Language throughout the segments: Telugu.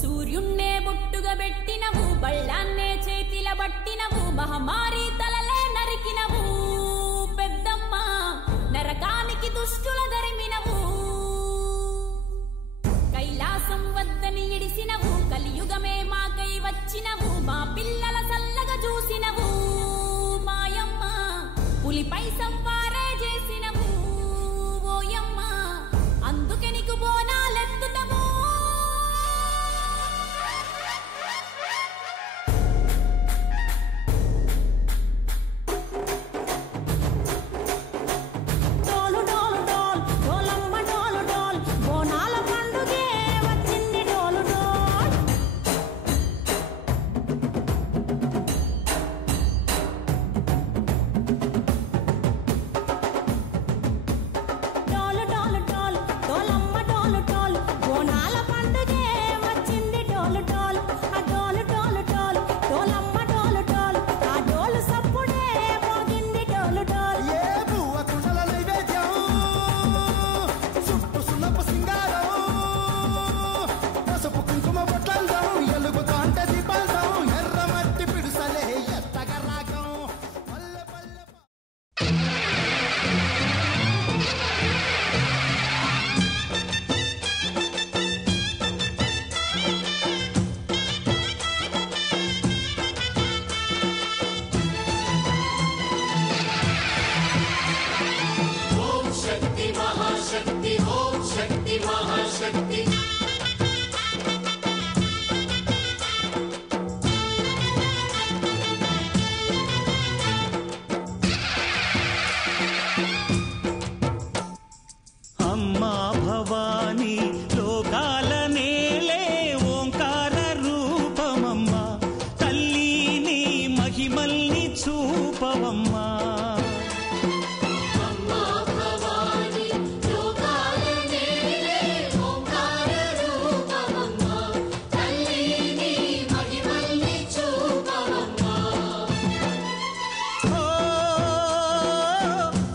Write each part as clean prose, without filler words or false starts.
సూర్యున్నే బొట్టుగా పెట్టినవు, బళ్ళాన్నే చేతిల పట్టినవు, మహమారి తలలే నరికినవు పెద్దమ్మ, నరకానికి దుష్టుల ధరిమినవు. కైలాసం వద్దని ఇడిసినవు, కలియుగమే మాకై వచ్చినవు, మా పిల్లల సల్లగా చూసినవు మాయమ్మ, పులిపై సంవారే చేసినవు ఓయమ్మ, అందుకే నీకు బోనాలెత్తుతాము.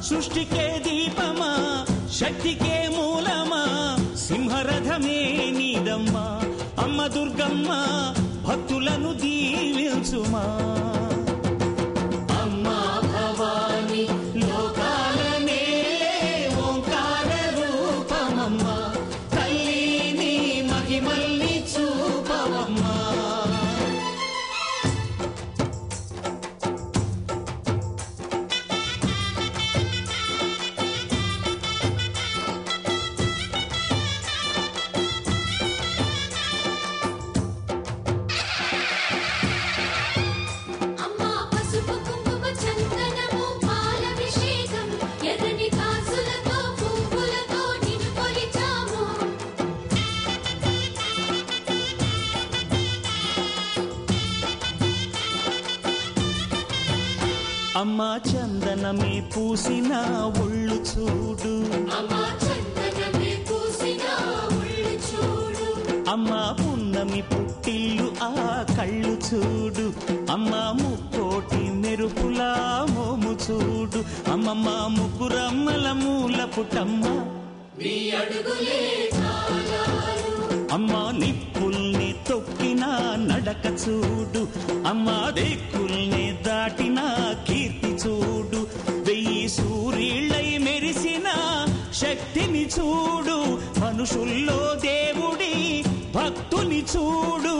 సృష్టికే దీపమా, శక్తికే మూలమా, సింహరథమే నీదమ్మా, అమ్మ దుర్గమ్మ భక్తులను దీవించుమా. అమ్మా భవాని లోకాల నేలే ఓంకార రూపమమ్మా, తల్లిని మహిమల్ని చూపవమ్మా. అమ్మా చందనమే పూసిన ఒళ్ళు చూడు, అమ్మా పున్నమి పుట్టిల్లు ఆ కళ్ళు చూడు, అమ్మా ముక్కోటి మెరుపులా మోము చూడు, అమ్మమ్మ ముగ్గురమ్మల మూల పుట్టమ్మ అమ్మా నిప్పుల్ని తొక్కిన నడక చూడు, అమ్మా దిక్కుల్ని దాటిన కీర్తి చూడు, వెయ్యి సూర్యుళ్ళై మెరిసిన శక్తిని చూడు, మనుషుల్లో దేవుడి భక్తుని చూడు.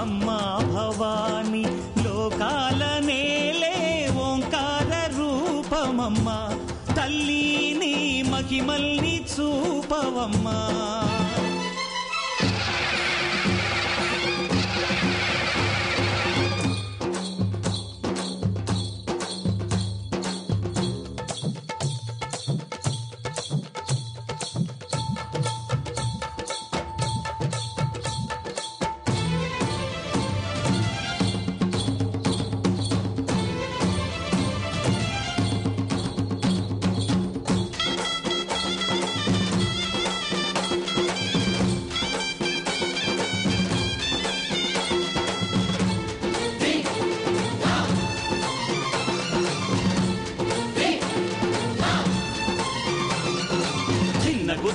అమ్మా భవాని లోకాల నేలే ఓంకార రూపమమ్మా, తల్లిని మహిమల్ని చూపవమ్మా.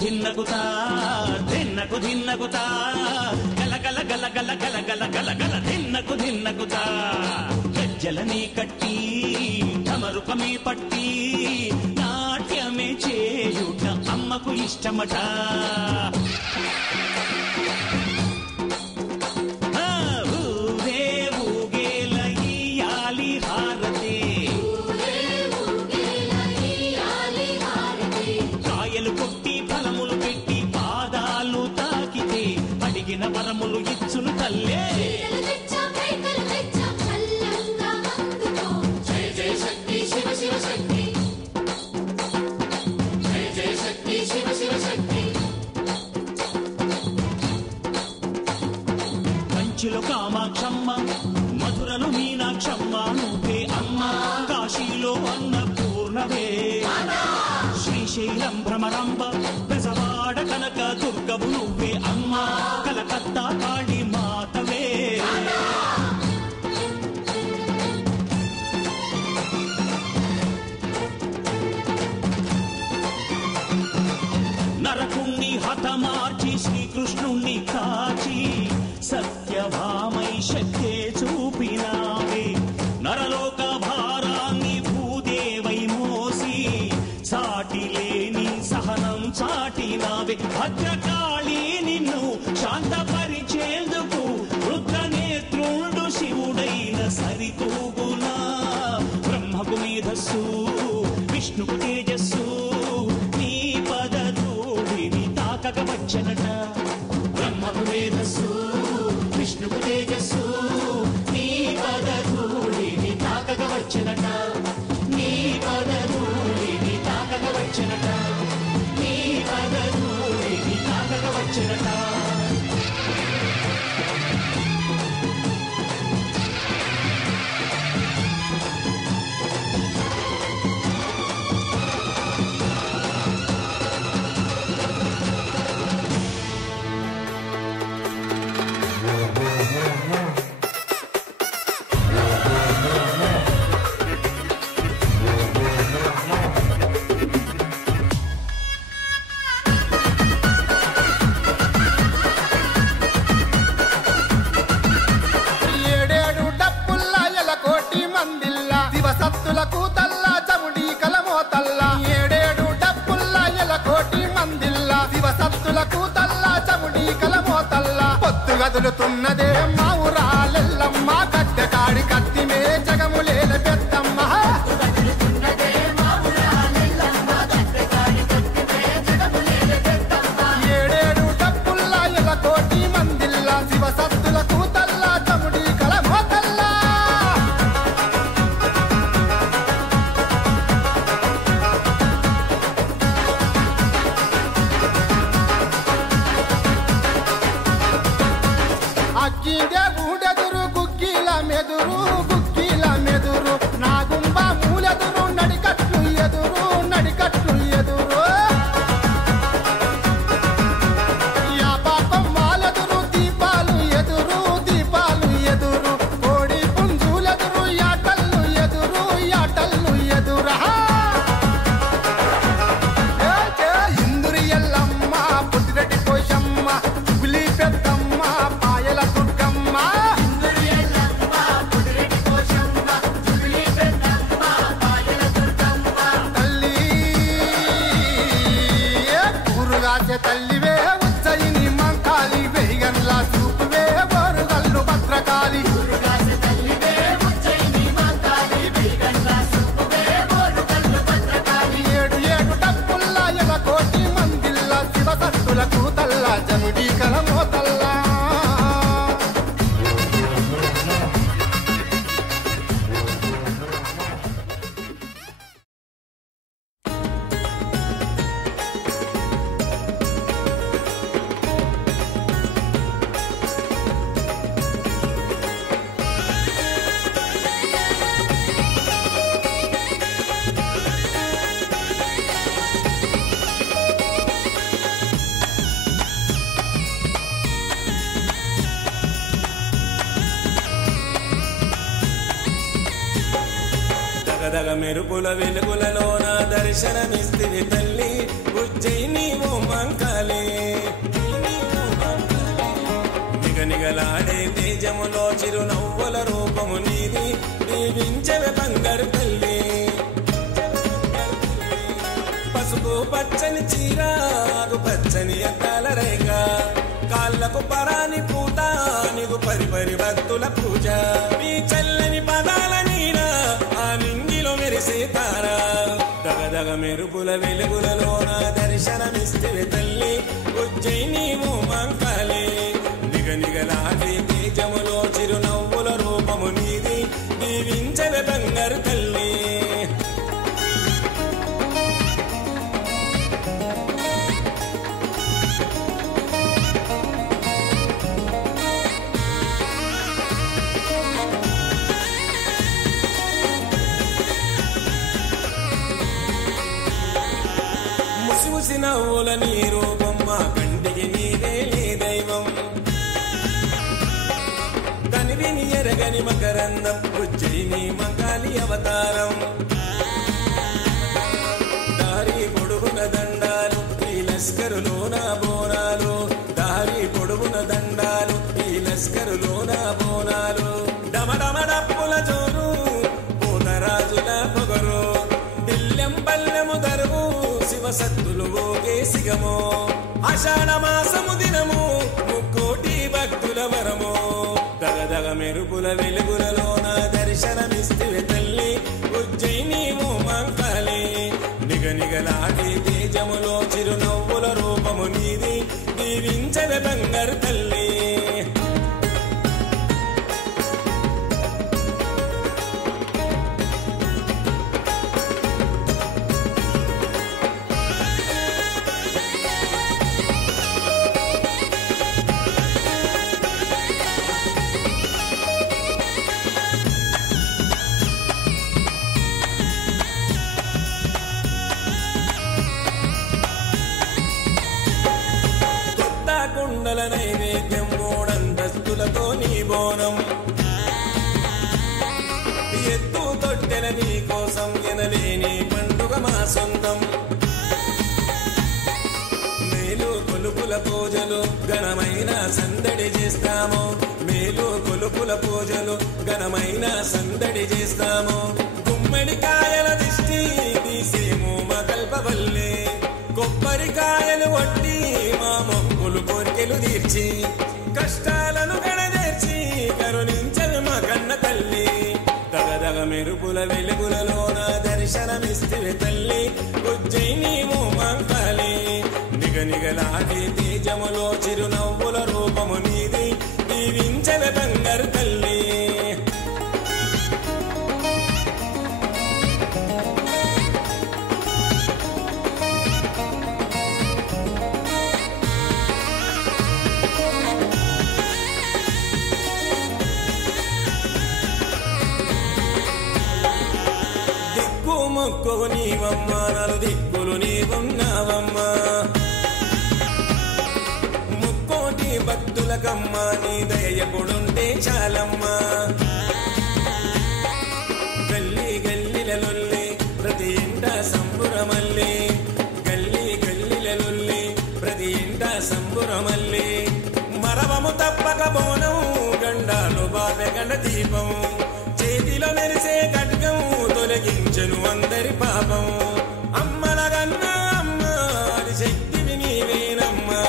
ధిన్నకుతా ధిన్నకు ధిన్నకుతా గల గల గల గల గల గల గల గల ధిన్నకు ధిన్నకుతా గజ్జలని కట్టి ఢమరుకమే పట్టి నాట్యమే చేయుట అమ్మకు ఇష్టమట ఊరే ఊగేల ఇయ్యాలి హారతి కాయలు కొట్టి ఫలములు పెట్టి పాదాలు తాకితే అడిగిన వరములు ఇచ్చును తల్లే కంచిలో కామాక్షమ్మ మధురలో మీనాక్షమ్మ నువ్వే అమ్మ కాశీలో అన్నపూర్ణవే శ్రీశైలం భ్రమరాంబ బెజవాడ కనక దుర్గవు నువ్వే అమ్మ కలకత్తా కాళీ మాతవే నరకుణ్ణి హతమార్చి శ్రీకృష్ణుణ్ణి కాచి సత్యభామై శక్తే చూపినావే నరలోక భారాన్ని భూదేవై మోసి సాటి లేని సహనం చాటినావే భద్రకాళి నిన్ను శాంతపరిచేందుకు రుద్రనేత్రుండు శివుడైన సరితూగునా బ్రహ్మకు మేధస్సు విష్ణుకు తేజస్సు నీ పదధూళిని తాకగవచ్చనట బ్రహ్మకు మేధస్సు విష్ణుకు తేజస్సు నీ పదధూళిని తాకగవచ్చనట నీ పదధూళిని తాకగవచ్చనట నీ పదధూళిని తాకగవచ్చనట కదులుతున్నదే మా ఊరాలెల్లమ్మ గద్దె కాడి కత్తిమే జగములేల పెద్దమ్మ ఏడేడు డప్పుల్లా ఎల కోటి మందిల్లా శివ సత్తుల కూతల్లా చముడి కలమోతల్లా అక్కిదే ఊడెదురు గుగ్గిల మెదురు నాగుంబ మూలెదురు నడికట్లు ఎదురు యా పాపం మాలెదురు దీపాలు ఎదురు కోడి పుంజులెదురు యాటల్లు ఎదురా ఇందురి ఎల్లమ్మ పుట్టిరెడ్డి కోశమ్మ పులి పెద్దమ్మ పాయల దుర్గమ్మ ఇందురి ఎల్లమ్మ పుట్టిరెడ్డి దగదగ మెరుపుల వెలుగులలోన దర్శనమిస్తివి తల్లి ఉజ్జయిని ఓ మంకాళి నిగనిగలాడే తేజములో చిరునవ్వుల రూపము నీది దీవించవే బంగారు తల్లి పసుపు పచ్చని చీర పచ్చని అద్దాల రేఖ కాళ్ళకు పరాని పూత నీకు పరిపరి భక్తుల పూజ మీ చల్లని పదాల నీడ ఆ నింగిలో మెరిసే తారా దగదగ మెరుపుల వెలుగులలోన దర్శనమిస్తివి తల్లి ఉజ్జయిని ఓ మంకాళి నిగనిగలాగే తేజములో చిరునవ్వుల రూపము నీది దీవించవే బంగారు తల్లి ముసి నవ్వుల నీ రూపం మా కంటికి నీదే దైవం కనివిని ఎరగని మకరందం ఉజ్జయిని మంకాళి అవతారం దారి పొడుగున దండాలు ఈ లస్కరులోన బోనాలు దారి పొడుగున దండాలు ఈ లస్కరులోన బోనాలు డమడమ డప్పుల జోరు పూతరాజుల పొగరు దిల్లెం పల్లెము దరువు శివసత్తులు ఓగే సిగమో ఆషాఢ మాసము దినము ముక్కోటి భక్తుల వరము దగదగ మెరుపుల వెలుగులలోన దర్శనమిస్తివి తల్లి ఉజ్జయిని ఓ మంకాళి నిగనిగలాడే తేజములో చిరునవ్వుల రూపము నీది దీవించవే బంగారు తల్లి కుండల నైవేద్యం మూడంతస్తులతో నీ బోనం ఎత్తు తొట్టెల నీ కోసం ఎనలేని పండుగ మా సొంతం మేలు కొలుపుల పూజలు ఘనమైన సందడి చేస్తాము మేలు కొలుపుల పూజలు ఘనమైన సందడి చేస్తాము గుమ్మడికాయల దిష్టి తీసేము మా కల్పవల్లే కొబ్బరికాయలు వట్టి మా మొక్కులు కోరికలు తీర్చి కష్టాలను గడదేర్చి కరుణించదు మా కన్న తల్లి దగదగ మెరుపుల వెలుగులలోన దర్శనమిస్తివి తల్లి ఉజ్జయిని ఓ మంకాళి నిగనిగలాడే తేజములో చిరునవ్వుల రూపము నీది దీవించవే బంగారు తల్లి మొక్కు నీవమ్మ నలు దిక్కులు నీవున్నావమ్మా ముక్కోటి భక్తులకమ్మ నీ దయకుడుంటే చాలమ్మా గల్లీ గల్లిలొల్లి ప్రతి ఇంట సంబురమల్లి గల్లీ గల్లిలొల్లి ప్రతి ఇంట సంబురమల్లి మరవము తప్పక బోనం గండాలు బాబె గండ దీపం చేతిలో మెరిసే ఖడ్గం తొలగించను అందరి పాపం అమ్మలగన్నా అమ్మ అది శక్తివి నీవేనమ్మా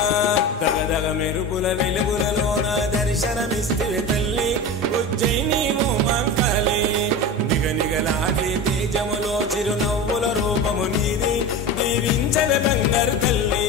దగదగ మెరుపుల వెలుగులలోన దర్శనమిస్తివి తల్లి ఉజ్జయిని ఓ మంకాళి నిగనిగలాడే తేజములో చిరునవ్వుల రూపము నీది దీవించవే బంగారు తల్లి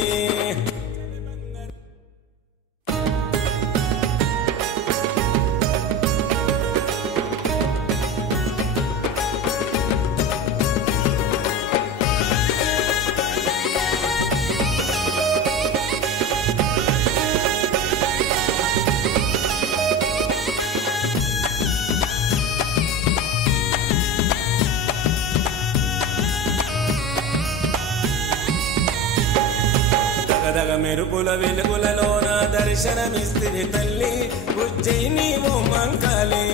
దగదగ మెరుపుల వెలుగులలోన దర్శనమిస్తివి తల్లి ఉజ్జయిని ఓ మంకాళి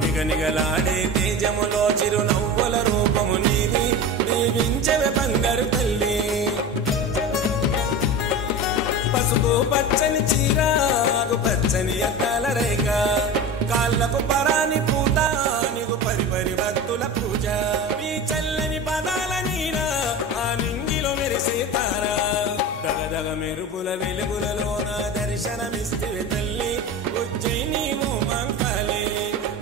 నిగనిగ నిగనిగలాడే తేజములో చిరునవ్వుల రూపము నీది దీవించవే బంగారు తల్లి పసుపు పచ్చని చీర పచ్చని అద్దాల రేఖ కాళ్ళకు పరాని పూత నీకు పరిపరి భక్తుల పూజ ఈ చల్లని పదాల నీన ఆ నింగిలో మెరిసే తారా దగదగ మెరుపుల వెలుగులలోన దర్శనమిస్తే తల్లి ఉజ్జయిని మంకాలే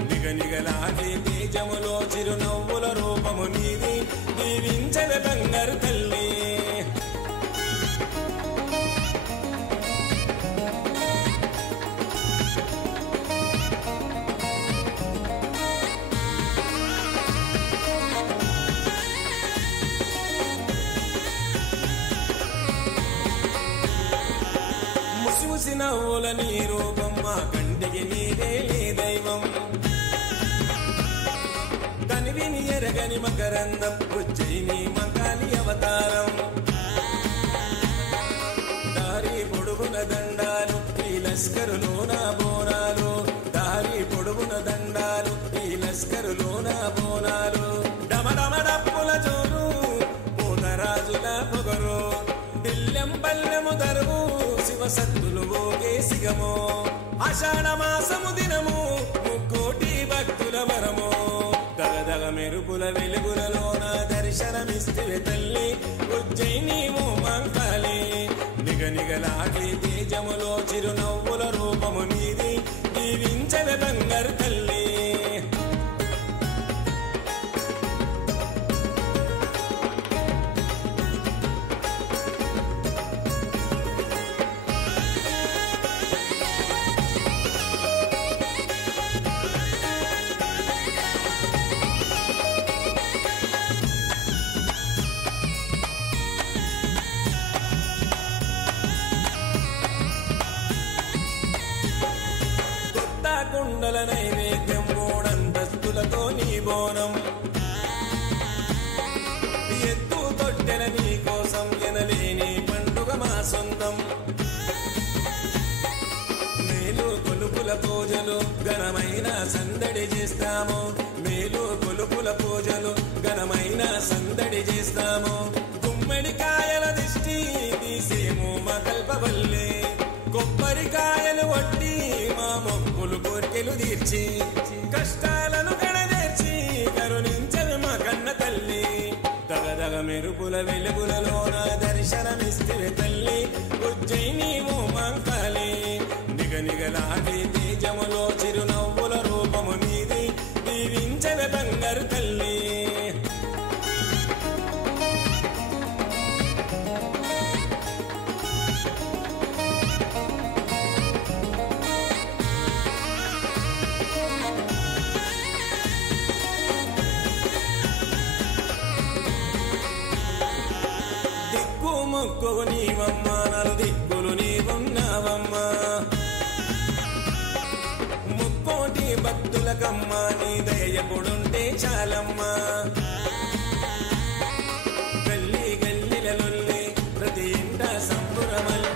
నిగనిగలాగే తేజములో చిరునవ్వుల రూపము నీది దీవించవే బంగారు తల్లి ముసి నవ్వుల నీ రూపమ్మ కంటికి నీదే దైవం కనివిని ఎరగని మకరందం ఉజ్జయిని మంకాలి అవతారం దారి పొడుగున దండాలు ఈ లస్కరులోన బోనాలు దారి పొడుగున దండాలు ఈ లస్కరులోన బోనాలు డమడమ డప్పుల జోరు పూతరాజుల పొగరు దిల్లెం పల్లెము దరువు శివసత్తులు ఓగే సిగము ఆషాఢ మాసము దినము ముక్కోటి భక్తుల వరము దగదగ మెరుపుల వెలుగులలోన దర్శనమిస్తే తల్లి ఉజ్జయిని మంకాలే నిగనిగలాగే తేజములో చిరునవ్వుల రూపము నీది దీవించవే బంగారు తల్లి కుండల నైవేద్యం మూడంతస్తులతో నీ బోనం ఎత్తు తొట్టెల నీ కోసం ఎనలేని పండుగ మా సొంతం మేలు కొలుపుల పూజలు ఘనమైన సందడి చేస్తాము మేలు కొలుపుల పూజలు ఘనమైన సందడి చేస్తాము గుమ్మడికాయల దిష్టి తీసేము మా కల్పవల్లే కొబ్బరికాయలు వట్టి మా మొక్కులు కోరికలు తీర్చి కష్టాలను కడదేర్చి కరుణించవి మా కన్న తల్లి దగదగ మెరుపుల వెలుగులలోన దర్శనమిస్తే తల్లి ఉజ్జయిని మంకాలే నిగనిగలాగే తేజములో చిరునవ్వుల రూపము నీది దీవించవే బంగారు తల్లి మొక్కు నీవమ్మ నలు దిక్కులు నీవున్నావమ్మా ముక్కోటి భక్తులకమ్మ నీ దయపుడుంటే చాలమ్మా గల్లీ గల్లిలొల్లి ప్రతి ఇంట సంబురమల్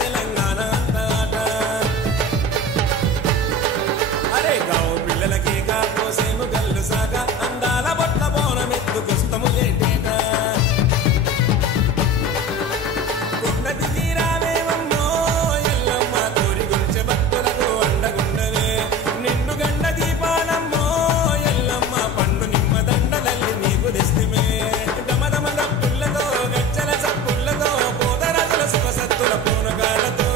తెలంగాణ అంతట అరే గావు పిల్లలకి కోసేము గల్లు సాగ అందాల బొట్ల బోనం ఎత్తుకొస్తము ఏటేట ఉన్నది తీరావేమమ్మో ఎల్లమ్మ తోరి గురించి భక్తులకు అండగుండవే నిండు గండ దీపాలమ్మో ఎల్లమ్మ పండు నిమ్మ దండలల్లి నీకు తెస్తిమే దమదమ దప్పులతో గచ్చల సప్పులతో పోతరాజుల శివసత్తుల పూనగాలతో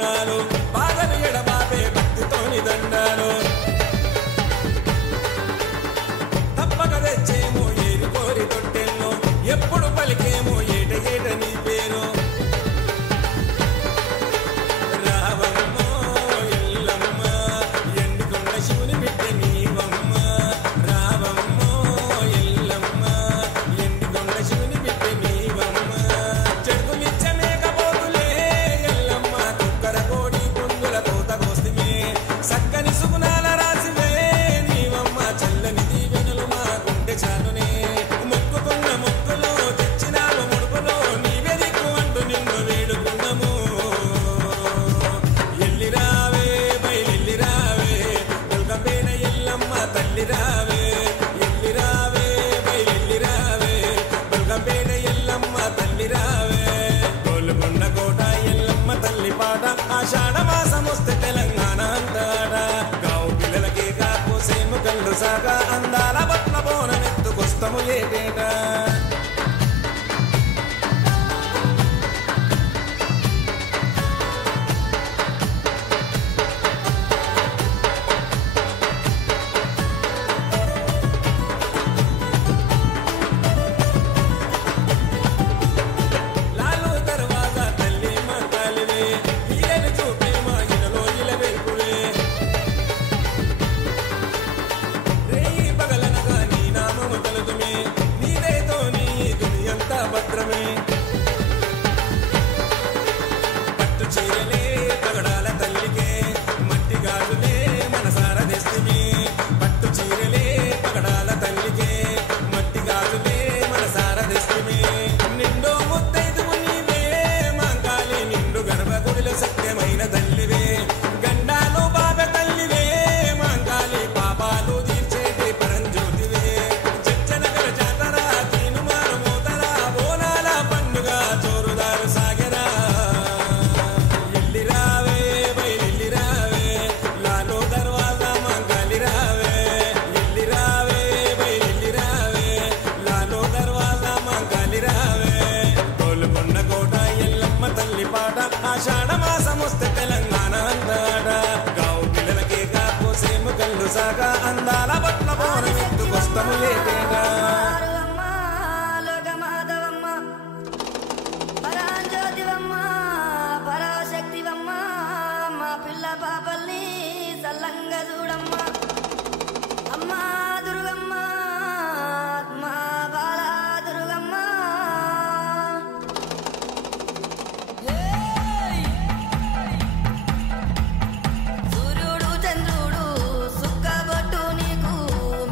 బోనాలు బాధలు ఎడబాపే భక్తితోని దండాలు తప్పక తెచ్చేమో ఏరి కోరి తొట్టెల్లో ఎప్పుడు పలికేమో ఏట ఏట నీ పేరు రావమ్మ ఎల్లమ్మ ఎండుకొండ శివుని బిడ్డ నీవమ్మ రావమ్మ ఎల్లమ్మ ఎండుకొండ శివుని బిడ్డ నీవమ్మ చెడుకులిచ్చ మేకపోతులే ఎల్లమ్మ కుక్కర కోడి పుంజుల తోత కోస్తిమే సక్కని సుగుణాల రాసివే నీవమ్మ చల్లని దీవెనలు మా గుండె చాలునే మొక్కుకున్న మొక్కులో తెచ్చినాలు ముడుపులో నీవే దిక్కు అంటూ నిన్ను వేడుకున్నాము ఎల్లిరావే బయలెల్లిరావే గొల్కంపేట ఎల్లమ్మ తల్లిరావే ఎల్లిరావే బయలెల్లిరావే గొల్కంపేట ఎల్లమ్మ తల్లిరావే గోల్కొండ కోట ఎల్లమ్మ తల్లి పాట ఆషాఢ మాసమొస్తే తెలంగాణ అంతాడ గావు పిల్లలకే కాపోసేము కళ్ళు సాగ అందాల బట్ల బోనమెత్తుకొస్తము ఏటేటా లాలు దర్వాజా తల్లి మా కాలివే ఈయను చూపే మా ఇలలో ఇల వెల్పువే రేయి పగలనగా నీ నామము తలుతుమే నీదేతో నీ దునియంతా భద్రమే పట్టు చీరలే పగడాల తల్లికే మట్టి గాజులే మనసార తెస్తిమే పట్టు చీరలే పగడాల తల్లికే మట్టి గాజులే మనసార తెస్తిమే నిండో ముత్తైదువు నీవే మాంకాలి నిండు గర్భగుడిలో సత్యమైన తల్లివే గండాలు బాగ తల్లివే మాంకాలి పాపాలు తీర్చేటి పరంజ్యోతివే చచ్చనగర జాతర తీనుమారు మోతర బోనాల పండుగ చోరుదారు సాగరా ఎల్లిరావే బయలెల్లిరావే లాలో దర్వాజా మాంకాలి రావే ఎల్లిరావే బయలెల్లిరావే లాలో దర్వాజా మాంకాలి రావే గోల్కొండ కోట ఎల్లమ్మ తల్లి పాట ఆషాఢ మాసమొస్తే తెలంగాణ అందాడ గావు పిల్లలకే కాపోసేము కళ్ళు సాగ అందాల బట్ల బోనమెత్తుకొస్తము ఏటేటా అమ్మ లోకమాధవమ్మ పరాంజ్యోతివమ్మ పరాశక్తివమ్మ మా పిల్ల పాపల్ని సల్లంగా చూడమ్మ అమ్మ దుర్గమ్మ మా బాల దుర్గమ్మ సూర్యుడు చంద్రుడు సుక్కబొట్టు నీకు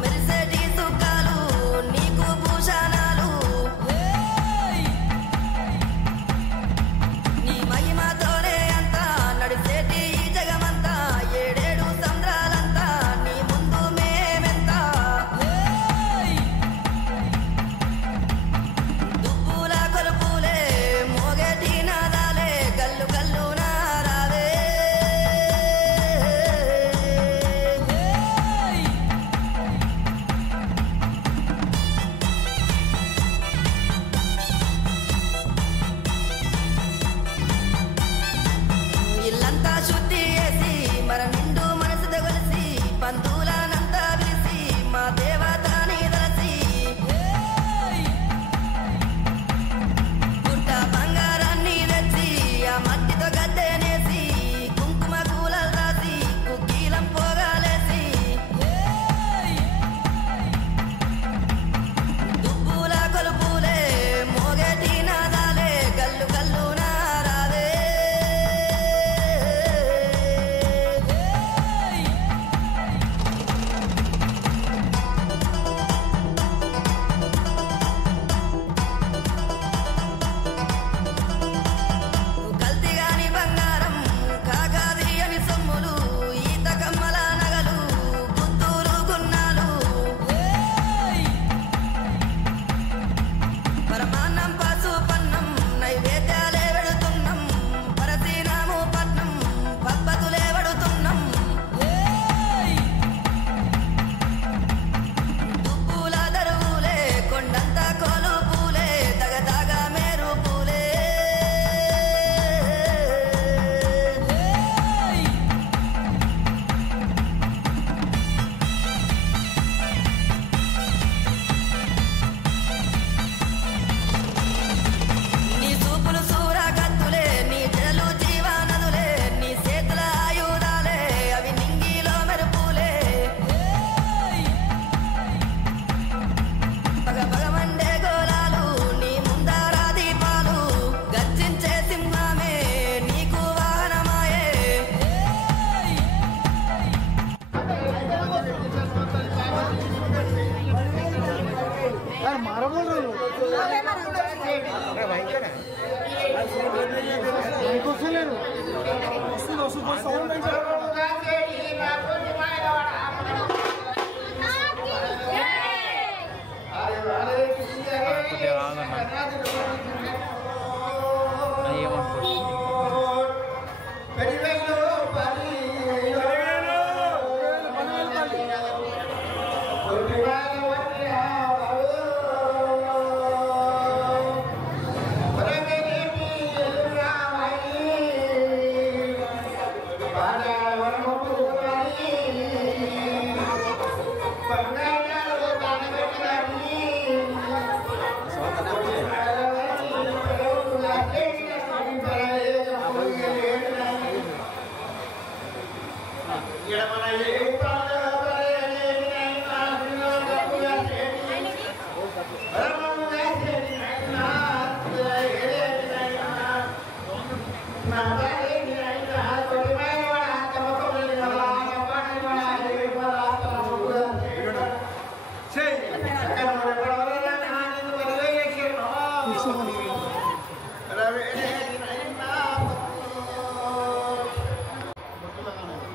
మెరిసేటి సుక్కాలు నీకు భూషణాలు నీ మహిమతోనే అంతా నడిసేటి ఈ జగమంతా ఏడేడు సంద్రాలంతా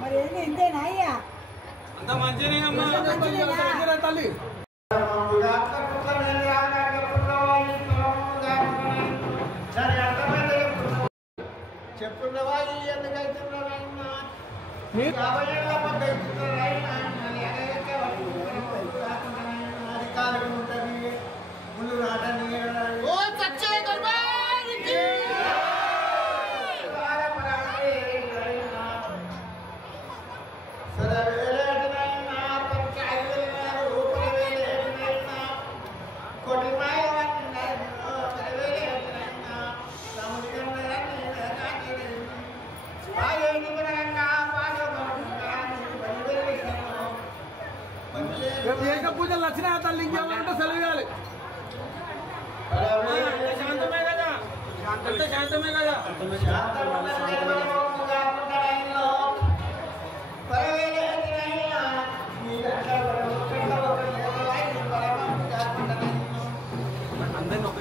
మరి ఏంది ఇంతేనా అయ్యా అంత మంచిదేనమ్మా తల్లి చెప్పున్నవా ఎందుకైతే ముందు రాటని ఏక పూజలు వచ్చినా తల్లి ఇంకేమంటే సెలవు ఇవ్వాలి శాంతమే కదా శాంతమే కదా అందరిని ఒక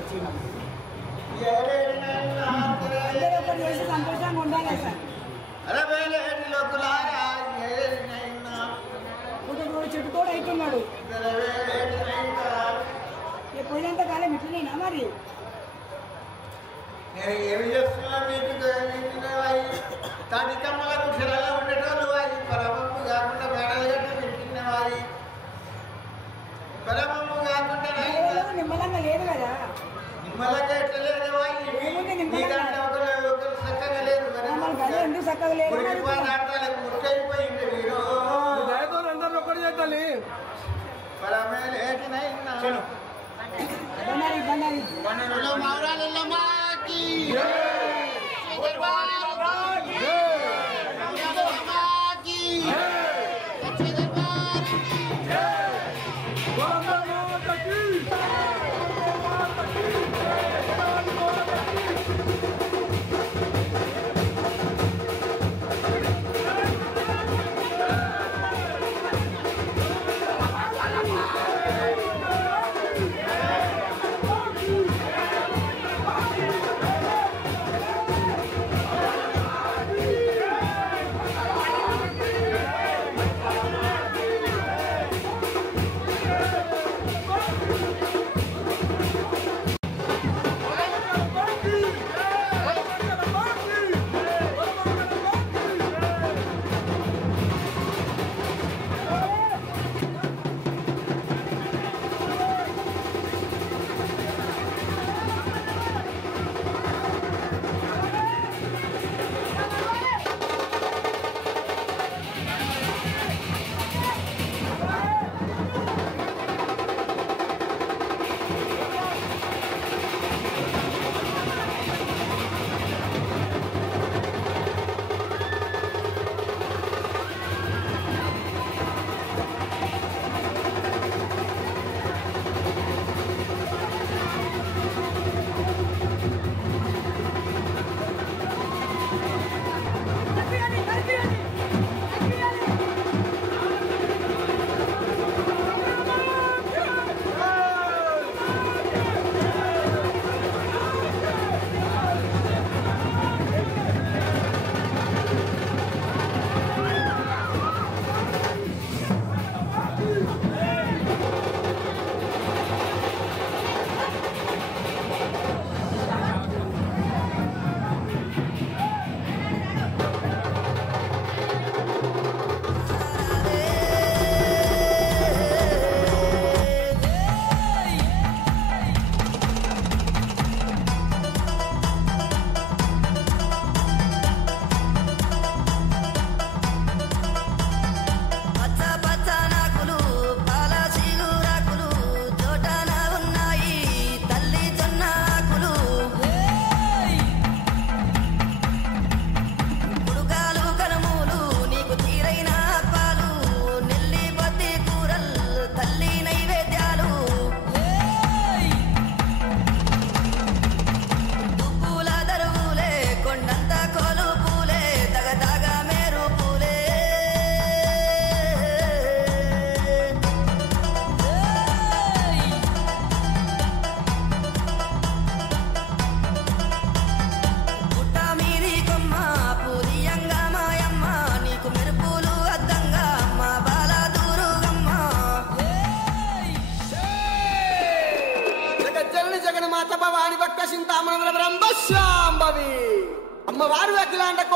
అందరూ ఒకటి చేసి సంతోషంగా ఉండాలి సార్ ఇప్పుడు చెట్టు కూడా అవుతున్నాడు పోయినంత కాలం ఇట్లనేనా మరి నేను ఏమి చేస్తున్నా మీకు తడికమ్మలకు చెరలో ఉండేటోళ్ళు వారి పరమము కాకుండా మెడలు గట్టి పెట్టిన వారి పరమము కాకుండా నిమ్మలంగా లేదు కదా నిమ్మలంగా ఎట్లా లేదు వారి మీకంటే ఒకరు చక్కగా లేదు ఎందుకు చక్కగా లేదు ముట్టయిపోయింది మీరు దయతో అందరిని ఒకటి చేయాలి పరమే లేటినైనా Hey!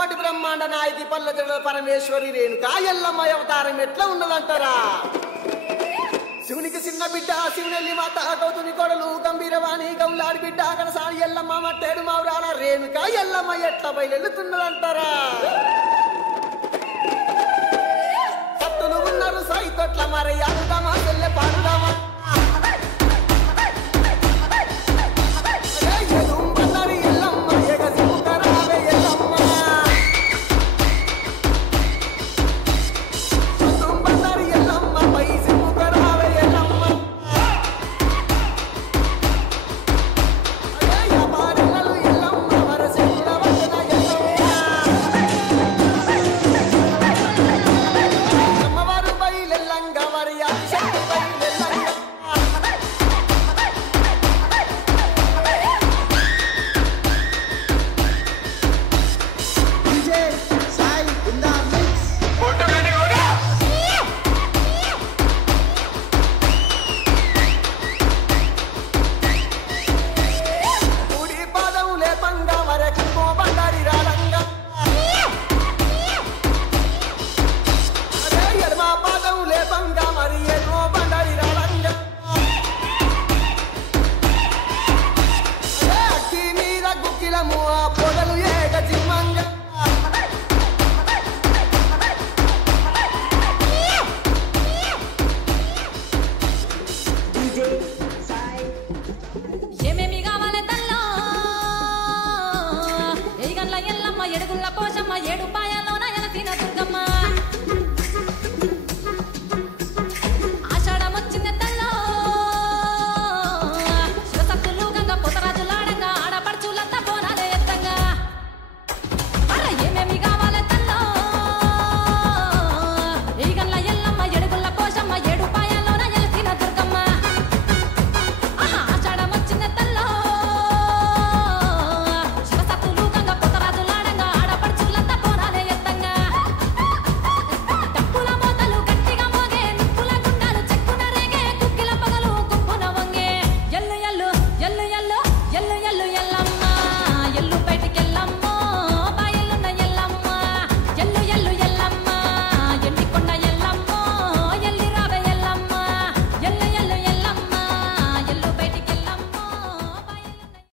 కోటి బ్రహ్మాండ నాయకి పల్లె పరమేశ్వరి రేణుకా ఎల్లమ్మ అవతారం ఎట్లా ఉన్నదంటారా? శివునికి చిన్న బిడ్డ శివునెల్లి మాత గౌతుని కొడలు గంభీరవాణి గౌలాడి బిడ్డ కనసాని ఎల్లమ్మ మట్టేడు మావురాల రేణుకా ఎల్లమ్మ ఎట్లా బయలుతున్నదంటారా?